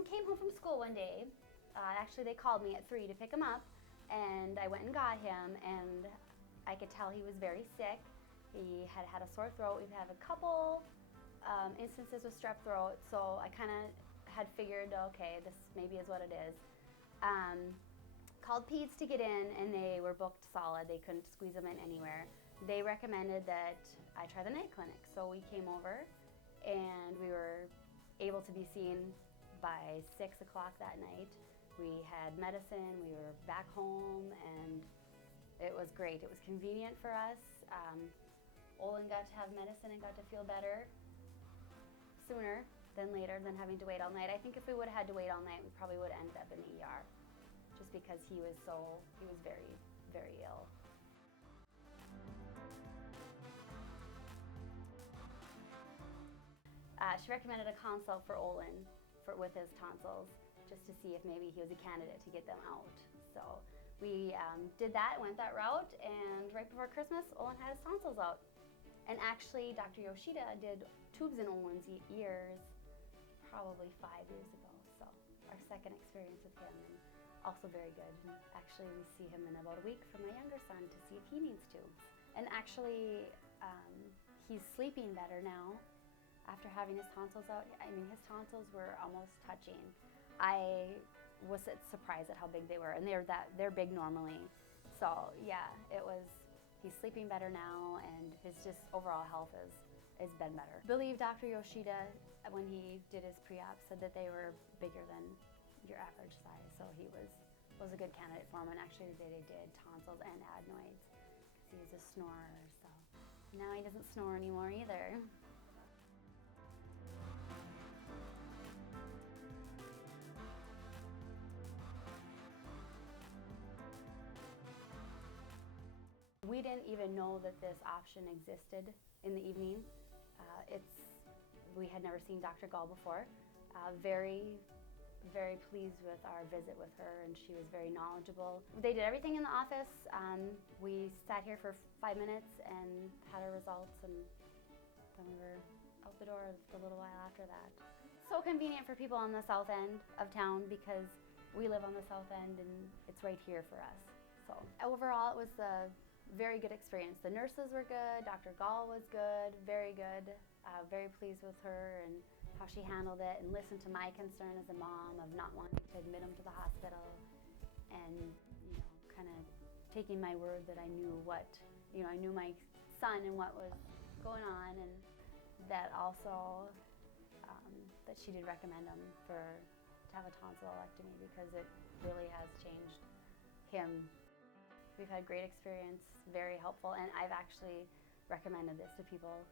Olan came home from school one day. Actually, they called me at 3 to pick him up, and I went and got him, and I could tell he was very sick. He had had a sore throat. We've had a couple instances with strep throat, so I kind of had figured, okay, this maybe is what it is. Called Peds to get in, and they were booked solid. They couldn't squeeze him in anywhere. They recommended that I try the night clinic, so we came over, and we were able to be seen by 6 o'clock that night. We had medicine, we were back home, and it was great. It was convenient for us. Olan got to have medicine and got to feel better sooner than later than having to wait all night. I think if we would have had to wait all night, we probably would have ended up in the ER, just because he was very, very ill. She recommended a consult for Olan with his tonsils, just to see if maybe he was a candidate to get them out. So we did that, went that route, and right before Christmas, Olan had his tonsils out. And actually, Dr. Yoshida did tubes in Olan's ears probably 5 years ago. So our second experience with him, and also very good. And actually, we see him in about a week for my younger son to see if he needs tubes. And actually, he's sleeping better now after having his tonsils out. I mean, his tonsils were almost touching. I was surprised at how big they were, and they're big normally. So yeah, he's sleeping better now, and his just overall health has been better. I believe Dr. Yoshida, when he did his pre-op, said that they were bigger than your average size, so he was a good candidate for him. And actually they did tonsils and adenoids, because he's a snorer, so now he doesn't snore anymore either. We didn't even know that this option existed in the evening. We had never seen Dr. Gaul before. Very, very pleased with our visit with her, and she was very knowledgeable. They did everything in the office. We sat here for 5 minutes and had our results, and then we were out the door a little while after that. So convenient for people on the south end of town, because we live on the south end and it's right here for us. So overall, it was a very good experience. The nurses were good, Dr. Gaul was good, very good. Very pleased with her and how she handled it, and listened to my concern as a mom of not wanting to admit him to the hospital, and kind of taking my word that I knew I knew my son and what was going on, and that also that she did recommend him to have a tonsillectomy, because it really has changed him. We've had great experience, very helpful, and I've actually recommended this to people